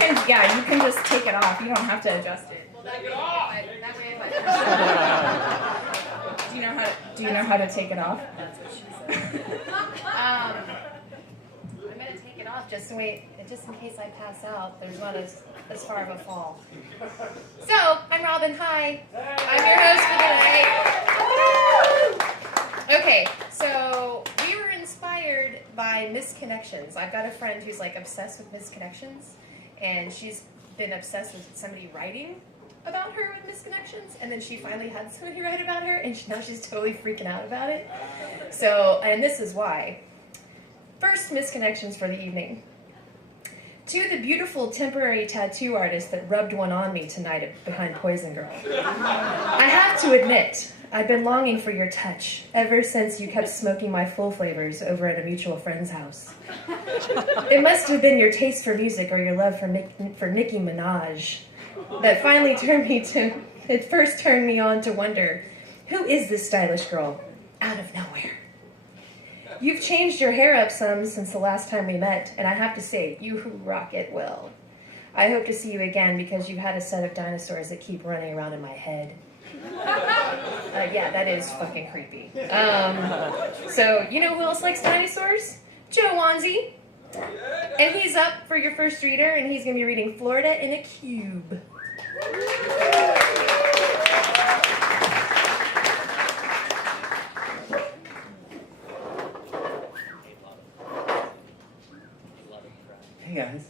you can just take it off. You don't have to adjust it. Well, that way off. Do you know how to take it off? That's what she said. I'm gonna take it off just in case I pass out. There's not as far of a fall. So I'm Robin. Hi. I'm your host for today. Okay, so we were inspired by misconnections. I've got a friend who's like obsessed with misconnections, and she's been obsessed with somebody writing about her with misconnections, and then she finally had somebody write about her, and now she's totally freaking out about it. So, and this is why. First, misconnections for the evening. To the beautiful temporary tattoo artist that rubbed one on me tonight behind Poison Girl. I have to admit, I've been longing for your touch ever since you kept smoking my full flavors over at a mutual friend's house. It must have been your taste for music or your love for Nicki Minaj that finally first turned me on to wonder, who is this stylish girl out of nowhere? You've changed your hair up some since the last time we met, and I have to say, you rock it well. I hope to see you again because you've had a set of dinosaurs that keep running around in my head. Yeah, that is fucking creepy. So, you know who else likes dinosaurs? Joe Wanzi. And he's up for your first reader, and he's going to be reading Florida in a Cube. Hey guys.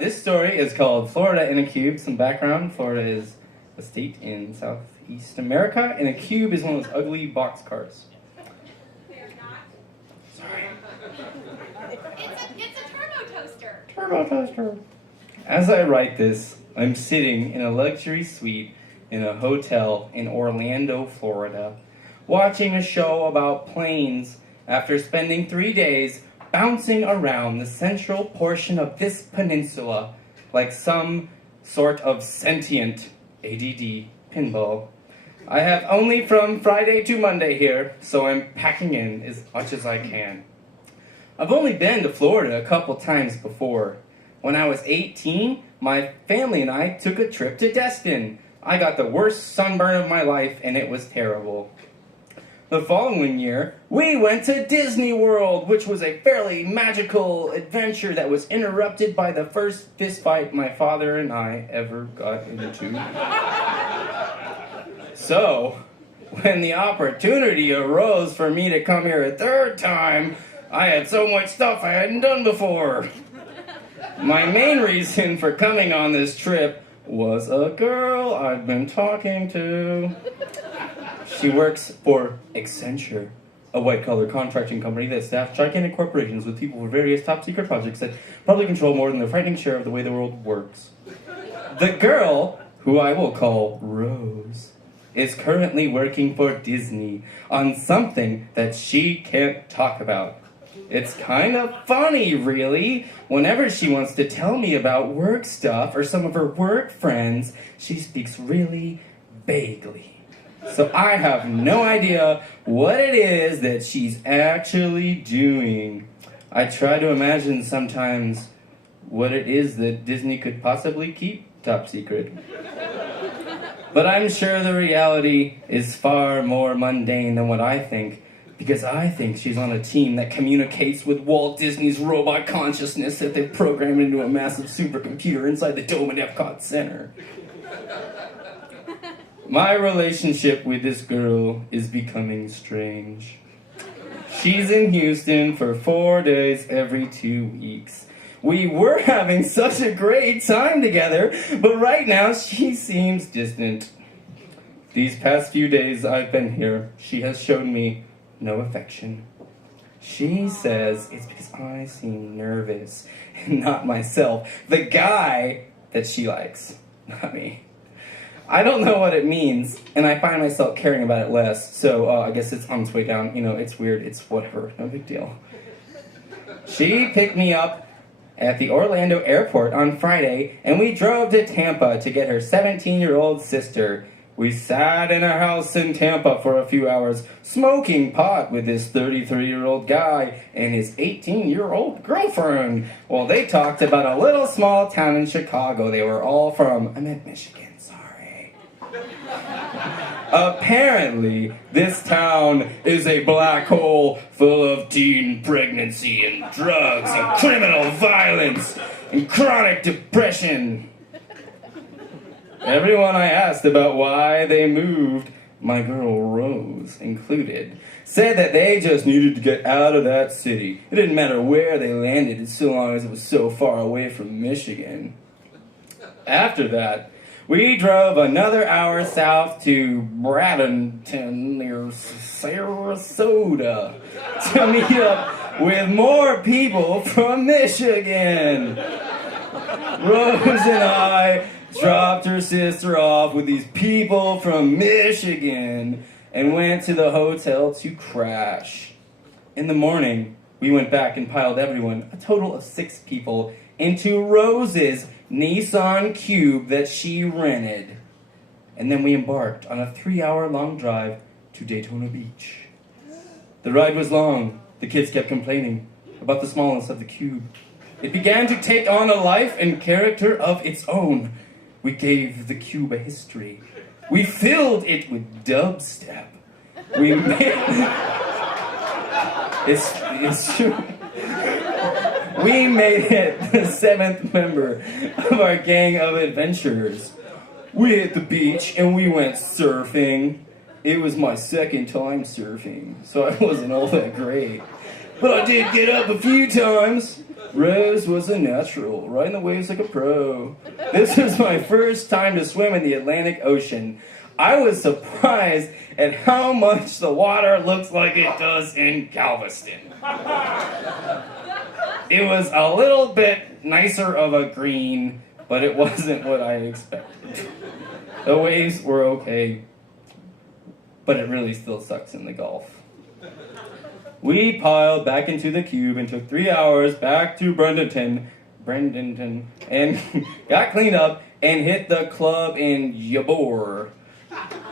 This story is called Florida in a Cube. Some background. Florida is a state in Southeast America, and a cube is one of those ugly box cars. They're not. Sorry. It's a turbo toaster. Turbo toaster. As I write this, I'm sitting in a luxury suite in a hotel in Orlando, Florida, watching a show about planes after spending 3 days bouncing around the central portion of this peninsula like some sort of sentient ADD pinball. I have only from Friday to Monday here, so I'm packing in as much as I can. I've only been to Florida a couple times before. When I was 18, my family and I took a trip to Destin. I got the worst sunburn of my life, and it was terrible. The following year, we went to Disney World, which was a fairly magical adventure that was interrupted by the first fist fight my father and I ever got into. So, when the opportunity arose for me to come here a third time, I had so much stuff I hadn't done before. My main reason for coming on this trip was a girl I've been talking to. She works for Accenture, a white-collar contracting company that staffs gigantic corporations with people for various top-secret projects that probably control more than a frightening share of the way the world works. The girl, who I will call Rose, is currently working for Disney on something that she can't talk about. It's kind of funny, really. Whenever she wants to tell me about work stuff or some of her work friends, she speaks really vaguely. So I have no idea what it is that she's actually doing. I try to imagine sometimes what it is that Disney could possibly keep top secret. But I'm sure the reality is far more mundane than what I think, because I think she's on a team that communicates with Walt Disney's robot consciousness that they've programmed into a massive supercomputer inside the dome at Epcot Center. My relationship with this girl is becoming strange. She's in Houston for 4 days every 2 weeks. We were having such a great time together, but right now she seems distant. These past few days I've been here, she has shown me no affection. She says it's because I seem nervous and not myself, the guy that she likes, not me. I don't know what it means, and I find myself caring about it less, so I guess it's on its way down. You know, it's weird, it's whatever, no big deal. She picked me up at the Orlando airport on Friday, and we drove to Tampa to get her 17-year-old sister, We sat in a house in Tampa for a few hours, smoking pot with this 33-year-old guy and his 18-year-old girlfriend, while they talked about a little small town in Chicago they were all from. I meant Michigan, sorry. Apparently, this town is a black hole full of teen pregnancy and drugs and criminal violence and chronic depression. Everyone I asked about why they moved, my girl Rose included, said that they just needed to get out of that city. It didn't matter where they landed, so long as it was so far away from Michigan. After that, we drove another hour south to Bradenton near Sarasota to meet up with more people from Michigan. Rose and I dropped her sister off with these people from Michigan and went to the hotel to crash. In the morning, we went back and piled everyone, a total of 6 people, into Rose's Nissan Cube that she rented. And then we embarked on a 3-hour-long drive to Daytona Beach. The ride was long. The kids kept complaining about the smallness of the cube. It began to take on a life and character of its own. We gave the cube a history. We filled it with dubstep. We made... It's true. We made it the 7th member of our gang of adventurers. We hit the beach and we went surfing. It was my 2nd time surfing, so I wasn't all that great. But I did get up a few times. Rose was a natural, riding the waves like a pro. This was my first time to swim in the Atlantic Ocean. I was surprised at how much the water looks like it does in Galveston. It was a little bit nicer of a green, but it wasn't what I expected. The waves were okay, but it really still sucks in the Gulf. We piled back into the cube and took 3 hours back to Bradenton, and got cleaned up and hit the club in Ybor.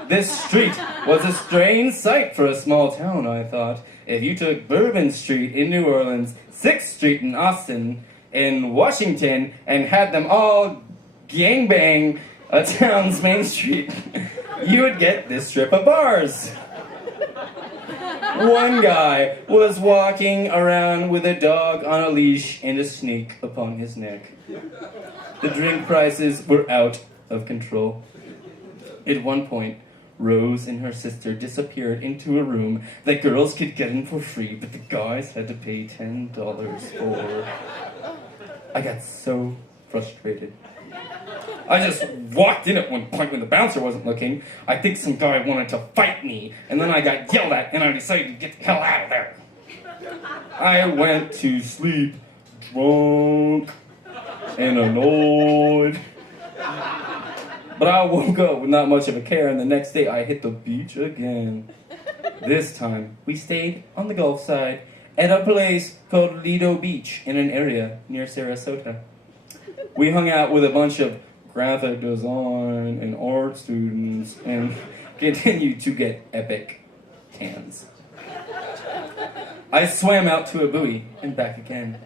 This street was a strange sight for a small town, I thought. If you took Bourbon Street in New Orleans, 6th Street in Austin, and Washington, and had them all gangbang a town's main street, you would get this strip of bars. One guy was walking around with a dog on a leash and a snake upon his neck. The drink prices were out of control. At one point, Rose and her sister disappeared into a room that girls could get in for free, but the guys had to pay $10 for. I got so frustrated. I just walked in at one point when the bouncer wasn't looking. I think some guy wanted to fight me, and then I got yelled at, and I decided to get the hell out of there. I went to sleep drunk and annoyed. But I woke up with not much of a care, and the next day I hit the beach again. This time, we stayed on the Gulf side at a place called Lido Beach in an area near Sarasota. We hung out with a bunch of graphic design and art students and continued to get epic tans. I swam out to a buoy and back again.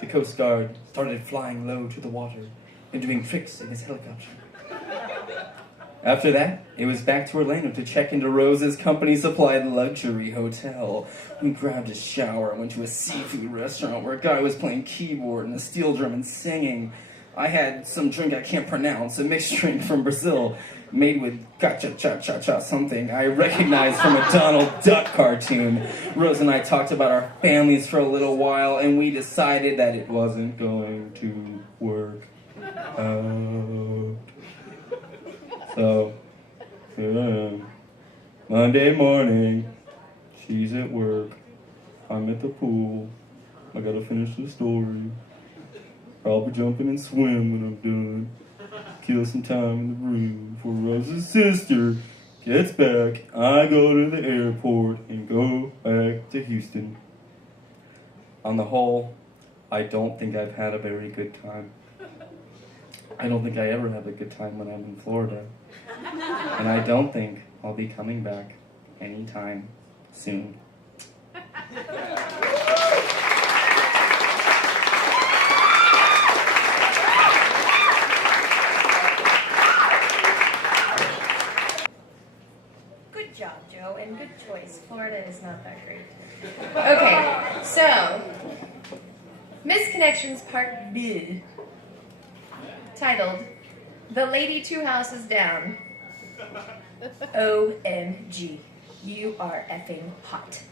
The Coast Guard started flying low to the water and doing tricks in his helicopter. After that, it was back to Orlando to check into Rose's company-supplied luxury hotel. We grabbed a shower and went to a seafood restaurant where a guy was playing keyboard and a steel drum and singing. I had some drink I can't pronounce, a mixed drink from Brazil, made with cha-cha-cha-cha-cha something I recognized from a Donald Duck cartoon. Rose and I talked about our families for a little while, and we decided that it wasn't going to work out. So, here I am. Monday morning, she's at work, I'm at the pool, I gotta finish the story. Probably jump in and swim when I'm done. Kill some time in the room before Rose's sister gets back. I go to the airport and go back to Houston. On the whole, I don't think I've had a very good time. I don't think I ever have a good time when I'm in Florida. And I don't think I'll be coming back anytime soon. Good job, Joe, and good choice. Florida is not that great. Okay, so Misconnections Part B, titled "The Lady Two Houses Down." OMG, you are effing hot.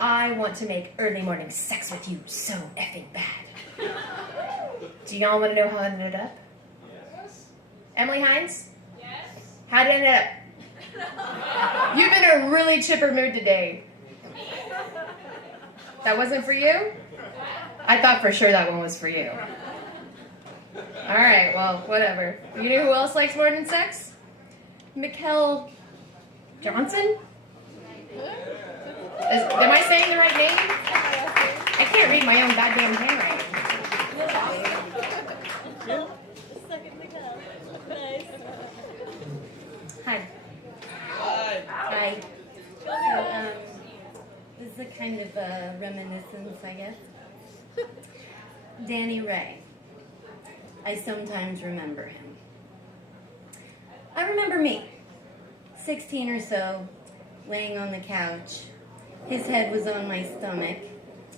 I want to make early morning sex with you so effing bad. Do y'all want to know how I ended up? Yes. Emily Hines? Yes. How did it end up? You've been in a really chipper mood today. That wasn't for you? I thought for sure that one was for you. Alright, well, whatever. You know who else likes morning sex? Mikkel Johnson? Am I saying the right name? I can't read my own goddamn handwriting. Hi. Hi. So, this is a kind of a reminiscence, I guess. Danny Ray. I sometimes remember him. I remember me, 16 or so, laying on the couch. His head was on my stomach.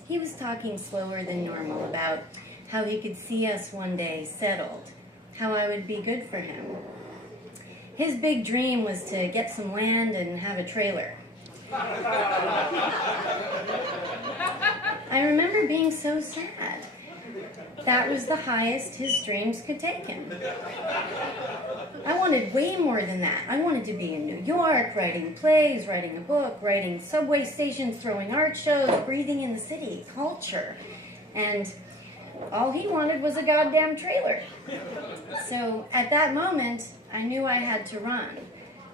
He was talking slower than normal about how he could see us one day settled, how I would be good for him. His big dream was to get some land and have a trailer. I remember being so sad. That was the highest his dreams could take him. I wanted way more than that. I wanted to be in New York, writing plays, writing a book, writing subway stations, throwing art shows, breathing in the city, culture. And all he wanted was a goddamn trailer. So at that moment, I knew I had to run,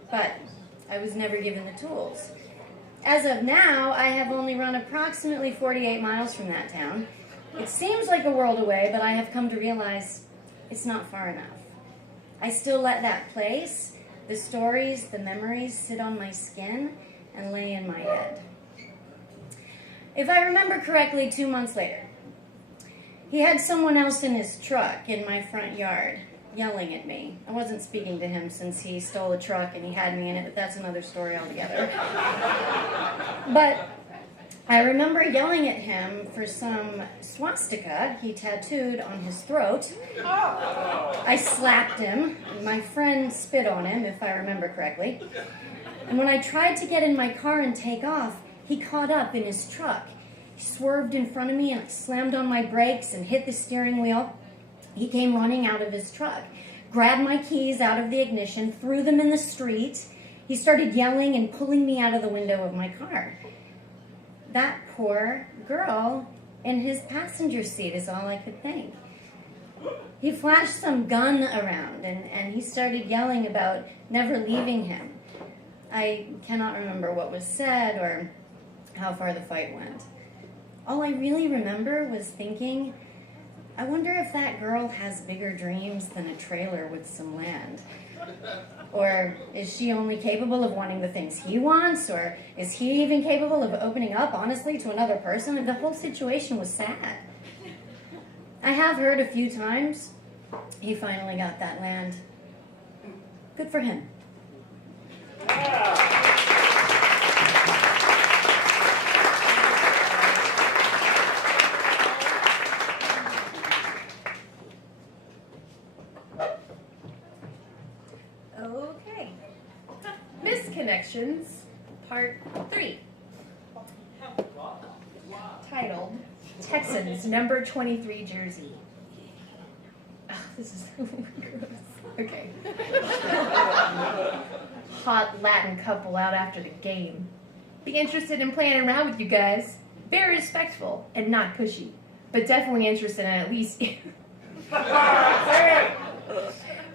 but I was never given the tools. As of now, I have only run approximately 48 miles from that town. It seems like a world away, but I have come to realize it's not far enough. I still let that place, the stories, the memories sit on my skin and lay in my head. If I remember correctly, 2 months later, he had someone else in his truck in my front yard, yelling at me. I wasn't speaking to him since he stole a truck and he had me in it, but that's another story altogether. But I remember yelling at him for some swastika he tattooed on his throat. I slapped him, and my friend spit on him, if I remember correctly. And when I tried to get in my car and take off, he caught up in his truck. He swerved in front of me and I slammed on my brakes and hit the steering wheel. He came running out of his truck, grabbed my keys out of the ignition, threw them in the street. He started yelling and pulling me out of the window of my car. That poor girl in his passenger seat is all I could think. He flashed some gun around and he started yelling about never leaving him. I cannot remember what was said or how far the fight went. All I really remember was thinking, I wonder if that girl has bigger dreams than a trailer with some land. Or is she only capable of wanting the things he wants? Or is he even capable of opening up honestly to another person? The whole situation was sad. I have heard a few times he finally got that land. Good for him. Okay. Misconnections, Part 3. Titled, Texans Number 23 Jersey. Oh, this is so gross. Okay. Hot Latin couple out after the game. Be interested in playing around with you guys. Very respectful and not pushy, but definitely interested in at least...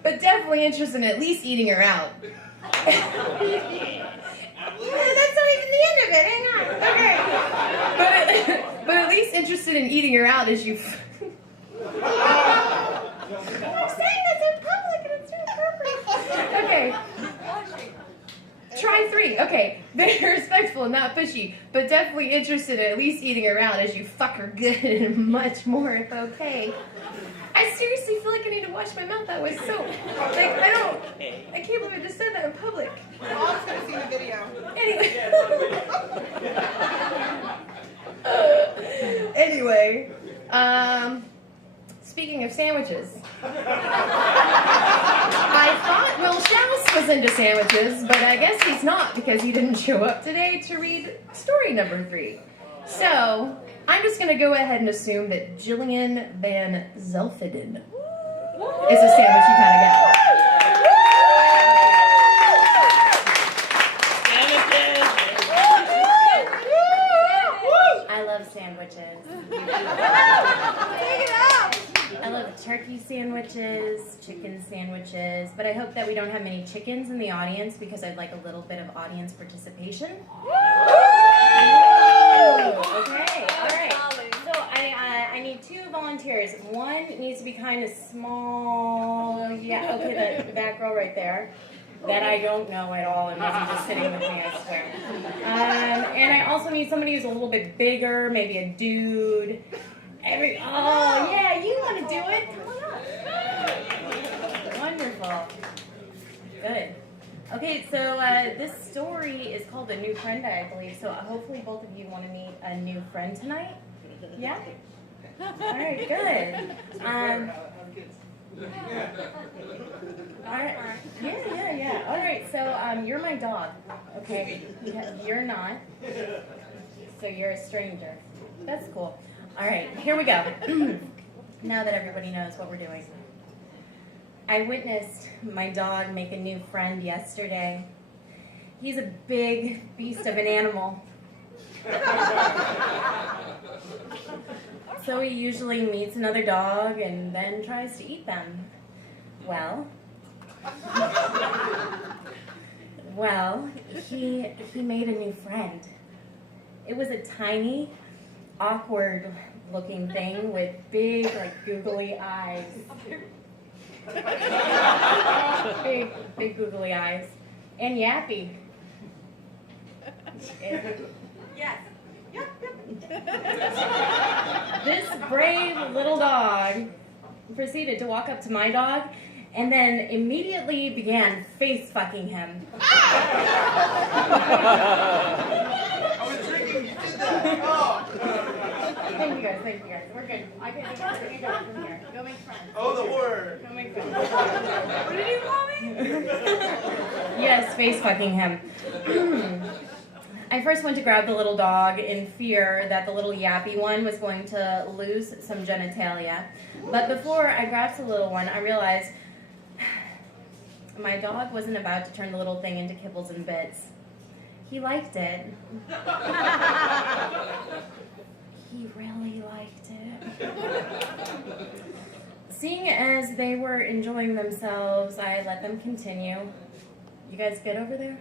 But definitely interested in at least eating her out. That's not even the end of it. Hang on. Okay. But at least interested in eating her out as you. Okay. Try 3. Okay. Very respectful, not pushy, but definitely interested in at least eating around as you fuck her good and much more if okay. I seriously feel like I need to wash my mouth out with soap. Like, I can't believe I just said that in public. Mom's gonna see the video. Anyway, speaking of sandwiches, I thought Will Schaus was into sandwiches, but I guess he's not because he didn't show up today to read story number 3. So, I'm just going to go ahead and assume that Jillian Van Zelfeden is a sandwichy kind of gal. I love sandwiches. I love turkey sandwiches, chicken sandwiches, but I hope that we don't have many chickens in the audience because I'd like a little bit of audience participation. Okay, all right. So I need 2 volunteers. One needs to be kind of small. Yeah, okay, that girl right there. That I don't know at all and wasn't just sitting with me, I swear. And I also need somebody who's a little bit bigger, maybe a dude. Oh, yeah, you want to do it? Come on up. Wonderful. Good. Okay, so this story is called A New Friend, I believe. So hopefully both of you want to meet a new friend tonight. Yeah? All right, good. All right. Yeah. All right, so you're my dog, okay? You're not. So you're a stranger. That's cool. All right, here we go. Now that everybody knows what we're doing. I witnessed my dog make a new friend yesterday. He's a big beast of an animal. So he usually meets another dog and then tries to eat them. Well, he made a new friend. It was a tiny, awkward-looking thing with big, like, googly eyes. Big googly eyes. And yappy. Yes. This brave little dog proceeded to walk up to my dog and then immediately began face-fucking him. I was drinking, you did that. Oh. Thank you guys. We're good. I can do it from here. Go make friends. Oh, the word. Go make friends. What did you call me? Yes, face-fucking him. I first went to grab the little dog in fear that the little yappy one was going to lose some genitalia. But before I grabbed the little one, I realized my dog wasn't about to turn the little thing into kibbles and bits. He liked it. He really liked it. Seeing as they were enjoying themselves, I let them continue. You guys good over there?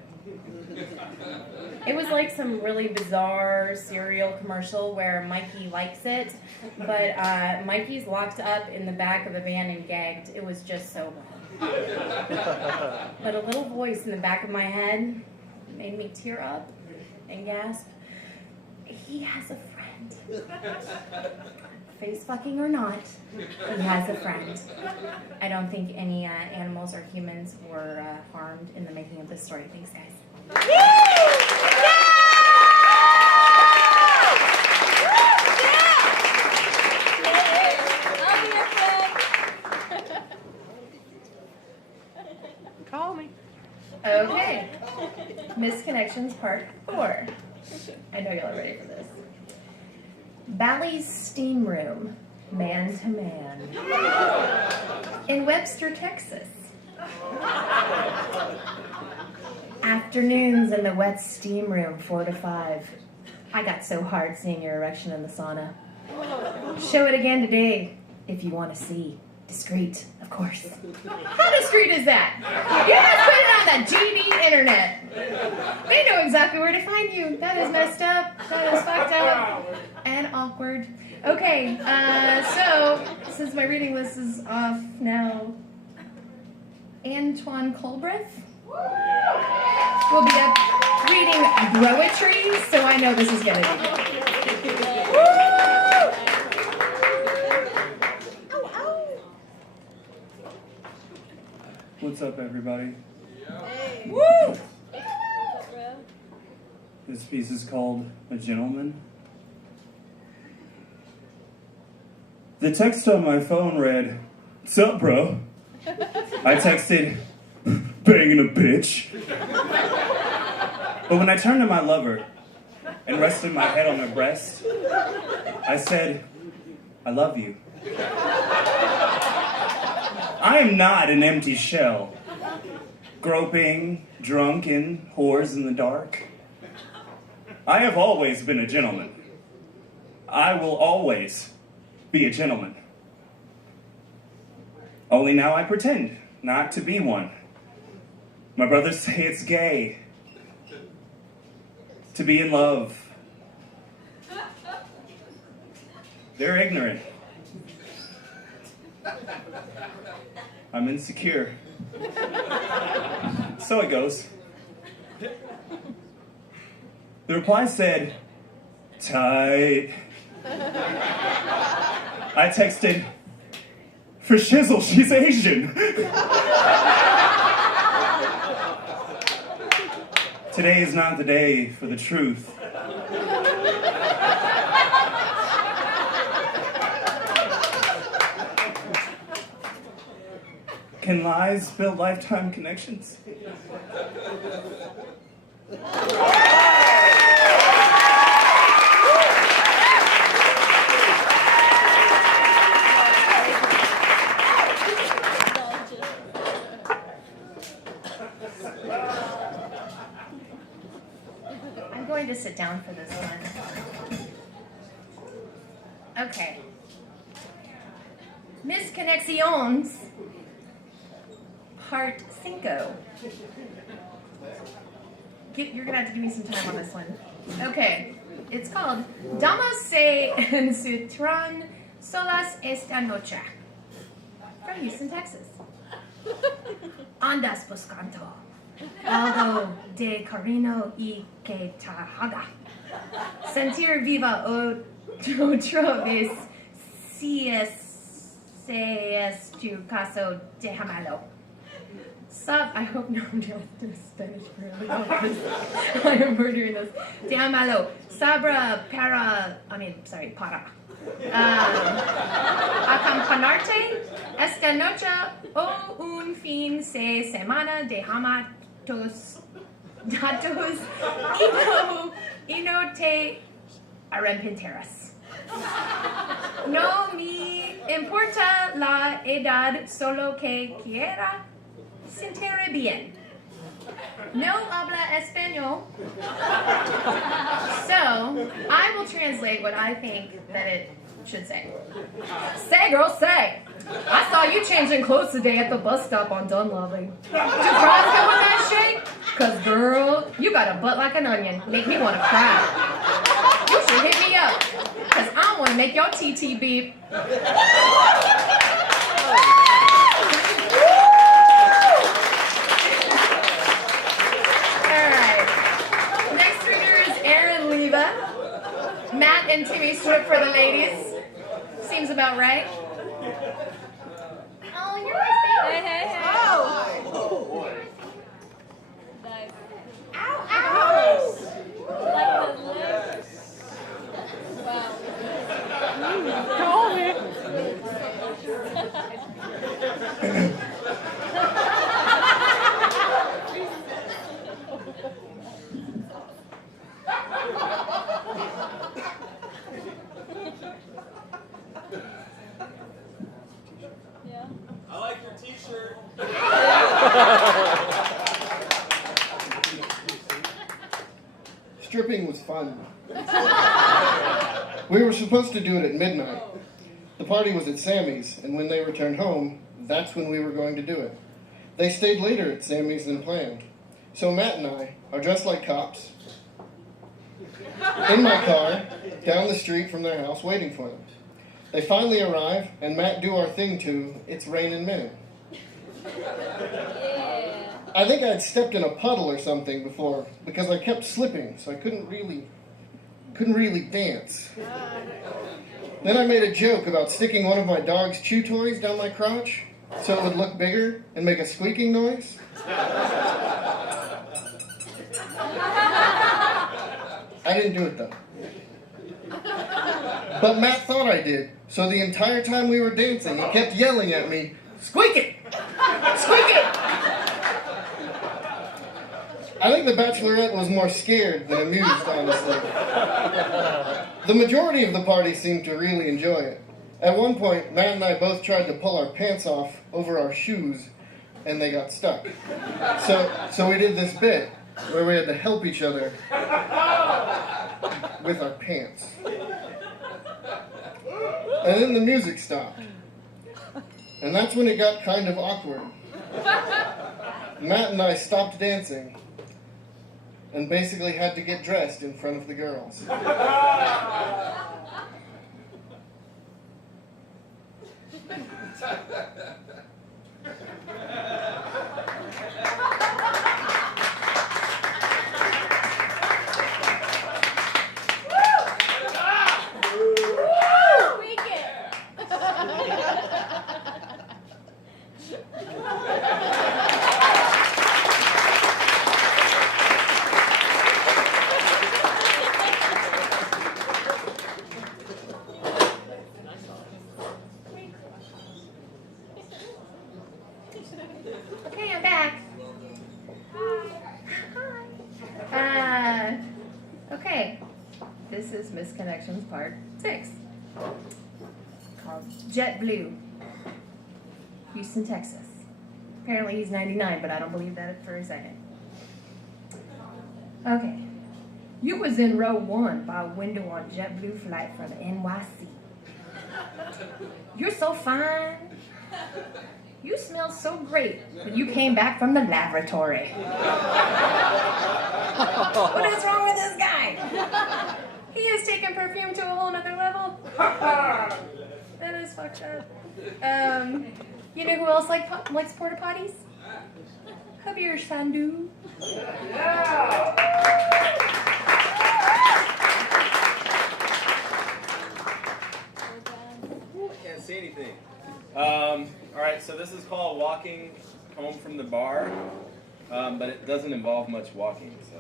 It was like some really bizarre cereal commercial where Mikey likes it, but Mikey's locked up in the back of a van and gagged. It was just so bad. But a little voice in the back of my head made me tear up and gasp, he has a friend. Face fucking or not, he has a friend. I don't think any animals or humans were harmed in the making of this story. Thanks, guys. Call me. Okay. Misconnections Part 4. I know y'all are ready for this. Bally's Steam Room, man to man. In Webster, Texas. Afternoons in the wet steam room, 4 to 5. I got so hard seeing your erection in the sauna. Show it again today, if you want to see. Discreet, of course. How discreet is that? You guys put it on the GD internet. They know exactly where to find you. That is messed up. That is fucked up. And awkward. Okay, so, since my reading list is off now, Antoine Colbreth will be up reading poetry, so I know this is going to be good. What's up, everybody? Woo! This piece is called A Gentleman. The text on my phone read, "What's up, bro?" I texted, "Banging a bitch." But when I turned to my lover and rested my head on her breast, I said, "I love you." I am not an empty shell, groping, drunk, in whores in the dark. I have always been a gentleman. I will always be a gentleman. Only now I pretend not to be one. My brothers say it's gay to be in love. They're ignorant. I'm insecure. So it goes. The reply said, "Tight." I texted, "For shizzle, she's Asian." Today is not the day for the truth. Can lies build lifetime connections? I'm going to sit down for this one. Okay. Misconexiones, part 5. You're gonna have to give me some time on this one. Okay. It's called Damas se ensucian solas esta noche. From Houston, Texas. Andas buscando algo de cariño y que te haga sentir viva otra vez. Si es tu caso, déjamelo. I hope no one else does Spanish for me. I am murdering this. Déjamelo. Para. Acompañarte esta noche o un fin de semana de datos y no te arrepentirás. No me importa la edad, solo que quiera sentir bien. No habla español, so I will translate what I think that it should say. Say, girl, say. I saw you changing clothes today at the bus stop on Dunloping. Did your fries go with that shake? Cause girl, you got a butt like an onion. Make me want to cry. You should hit me up, cause I want to make your TT beep. Matt and Timmy strip for the ladies. Seems about right. Oh, you're my favorite. Hey. Oh. Nice. Ow, ow. Like the lips. Wow. Call me. I like your t-shirt. Stripping was fun. We were supposed to do it at midnight. The party was at Sammy's, and when they returned home, that's when we were going to do it. They stayed later at Sammy's than planned. So Matt and I are dressed like cops in my car down the street from their house waiting for them. They finally arrive, and Matt do our thing to It's Raining Men. Yeah. I think I'd stepped in a puddle or something before because I kept slipping, so I couldn't really dance. Then I made a joke about sticking one of my dog's chew toys down my crotch so it would look bigger and make a squeaking noise. I didn't do it though. But Matt thought I did, so the entire time we were dancing, he kept yelling at me, "Squeak it! Squeak it!" I think the Bachelorette was more scared than amused, honestly. The majority of the party seemed to really enjoy it. At one point, Matt and I both tried to pull our pants off over our shoes, and they got stuck. So we did this bit where we had to help each other with our pants. And then the music stopped. And that's when it got kind of awkward. Matt and I stopped dancing and basically had to get dressed in front of the girls. Squeak it. Okay, I'm back. Hi. Okay. This is Misconnections Part 6. Called JetBlue. Houston, Texas. Apparently he's 99, but I don't believe that for a second. Okay. You was in row 1 by a window on JetBlue flight from NYC. You're so fine. You smell so great when you came back from the laboratory. What is wrong with this guy? He has taken perfume to a whole nother level. That is fucked up. You know who else likes porta potties? Javier Sandu. I can't see anything. All right, so this is called Walking Home from the Bar, but it doesn't involve much walking. So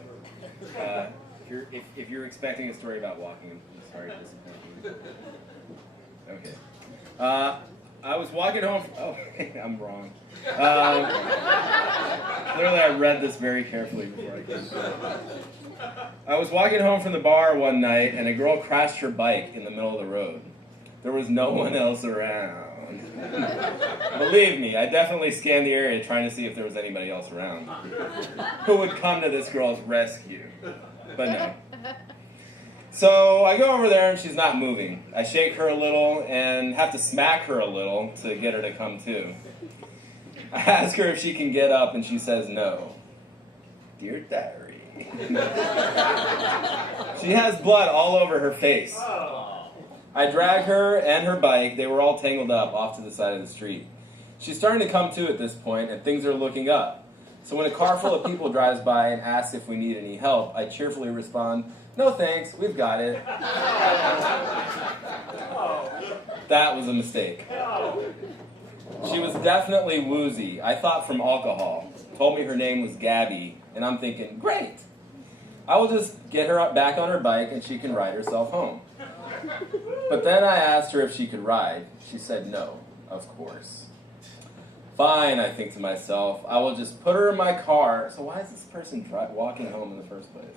if you're expecting a story about walking, I'm sorry to disappoint you. Okay. I was walking home. I'm wrong. Clearly, I read this very carefully before I came. I was walking home from the bar one night, and a girl crashed her bike in the middle of the road. There was no one else around. Believe me, I definitely scanned the area trying to see if there was anybody else around who would come to this girl's rescue. But no. So I go over there and she's not moving. I shake her a little and have to smack her a little to get her to come to. I ask her if she can get up and she says no. Dear diary. She has blood all over her face. I drag her and her bike, they were all tangled up off to the side of the street. She's starting to come to at this point, and things are looking up. So when a car full of people drives by and asks if we need any help, I cheerfully respond, "No thanks, we've got it." That was a mistake. She was definitely woozy, I thought from alcohol. Told me her name was Gabby, and I'm thinking, great. I will just get her up back on her bike and she can ride herself home. But then I asked her if she could ride. She said no, of course. Fine, I think to myself. I will just put her in my car. So why is this person walking home in the first place?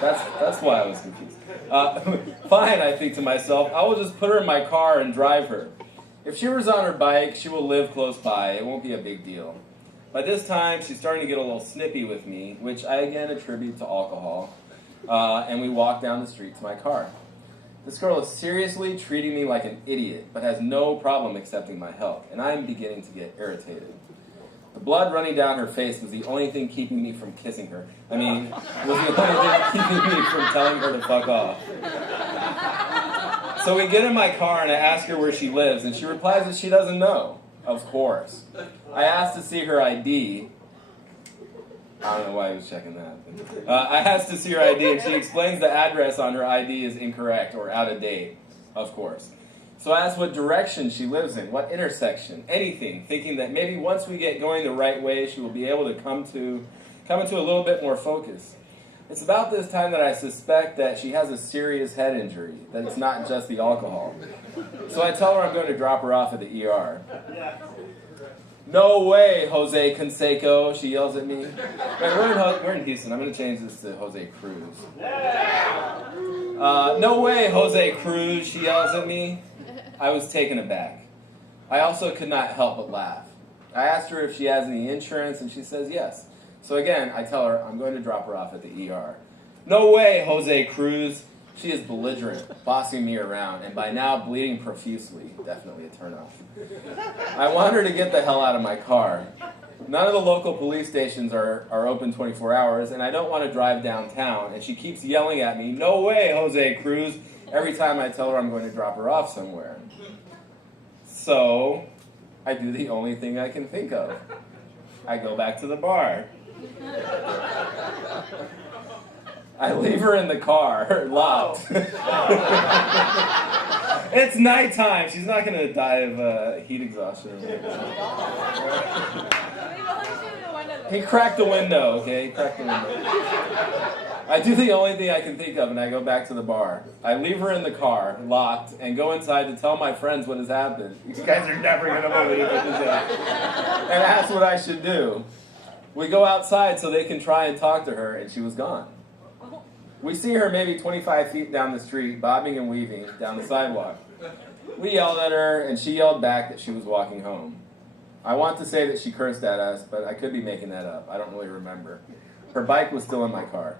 That's why I was confused. Fine, I think to myself. I will just put her in my car and drive her. If she was on her bike, she will live close by. It won't be a big deal. By this time, she's starting to get a little snippy with me, which I again attribute to alcohol. And we walk down the street to my car. This girl is seriously treating me like an idiot, but has no problem accepting my help, and I am beginning to get irritated. The blood running down her face was the only thing keeping me from kissing her. Was the only thing keeping me from telling her to fuck off. So we get in my car, and I ask her where she lives, and she replies that she doesn't know. Of course. I asked to see her ID. I don't know why I was checking that. I asked to see her ID, and she explains the address on her ID is incorrect or out of date. Of course. So I asked what direction she lives in, what intersection, anything, thinking that maybe once we get going the right way, she will be able to come into a little bit more focus. It's about this time that I suspect that she has a serious head injury, that it's not just the alcohol. So I tell her I'm going to drop her off at the ER. No way, Jose Canseco, she yells at me. Wait, we're in Houston. I'm going to change this to Jose Cruz. No way, Jose Cruz, she yells at me. I was taken aback. I also could not help but laugh. I asked her if she has any insurance, and she says yes. So again, I tell her I'm going to drop her off at the ER. No way, Jose Cruz. She is belligerent, bossing me around, and by now bleeding profusely. Definitely a turnoff. I want her to get the hell out of my car. None of the local police stations are open 24 hours, and I don't want to drive downtown, and she keeps yelling at me, no way, Jose Cruz, every time I tell her I'm going to drop her off somewhere. So, I do the only thing I can think of. I go back to the bar. I leave her in the car, locked. It's nighttime. She's not going to die of heat exhaustion. He cracked the window, okay? He cracked the window. I do the only thing I can think of, and I go back to the bar. I leave her in the car, locked, and go inside to tell my friends what has happened. You guys are never going to believe what this is. And ask what I should do. We go outside so they can try and talk to her, and she was gone. We see her maybe 25 feet down the street, bobbing and weaving down the sidewalk. We yelled at her, and she yelled back that she was walking home. I want to say that she cursed at us, but I could be making that up. I don't really remember. Her bike was still in my car.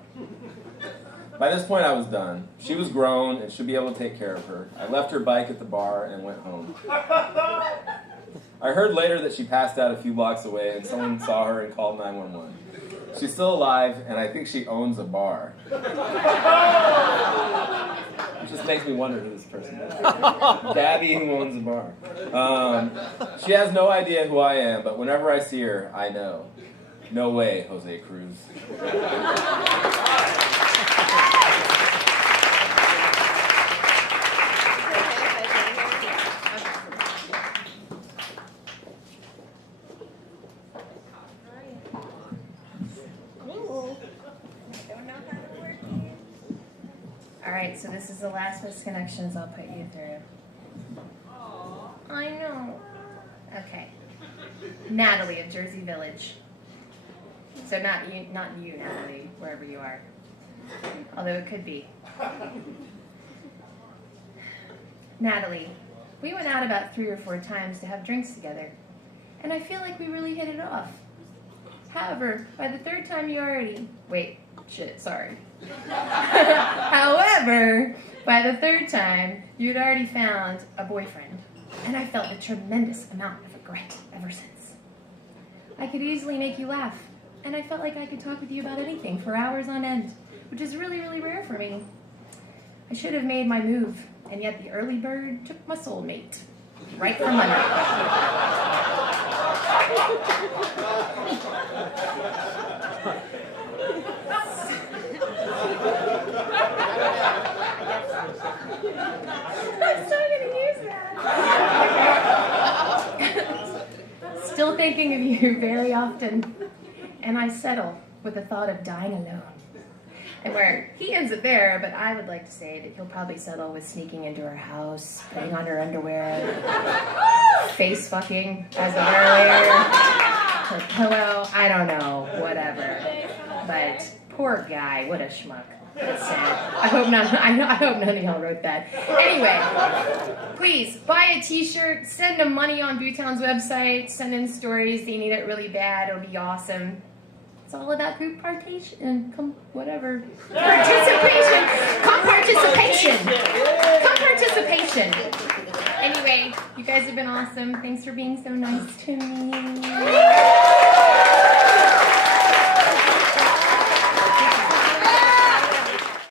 By this point, I was done. She was grown and should be able to take care of her. I left her bike at the bar and went home. I heard later that she passed out a few blocks away, and someone saw her and called 911. She's still alive, and I think she owns a bar. It just makes me wonder who this person is. Gabby, who owns a bar. She has no idea who I am, but whenever I see her, I know. No way, Jose Cruz. Alright, so this is the last misconnections I'll put you through. I know. Okay. Natalie of Jersey Village. So not you, Natalie, wherever you are. Although it could be. Natalie, we went out about 3 or 4 times to have drinks together, and I feel like we really hit it off. However, by the 3rd time you already... Wait, shit, sorry. However, by the 3rd time, you'd already found a boyfriend, and I felt a tremendous amount of regret ever since. I could easily make you laugh, and I felt like I could talk with you about anything for hours on end, which is really, really rare for me. I should have made my move, and yet the early bird took my soulmate right from under me. I'm still going to use that. Still thinking of you very often. And I settle with the thought of dying alone. And where he ends it there, but I would like to say that he'll probably settle with sneaking into her house, putting on her underwear, face fucking as of earlier, her pillow, I don't know, whatever. But poor guy, what a schmuck. That's sad. I hope none of y'all wrote that. Anyway, please buy a t-shirt, send him money on Bootown's website, send in stories, they need it really bad, it'll be awesome. It's all about group participation, whatever. Participation! Come participation! Anyway, you guys have been awesome. Thanks for being so nice to me.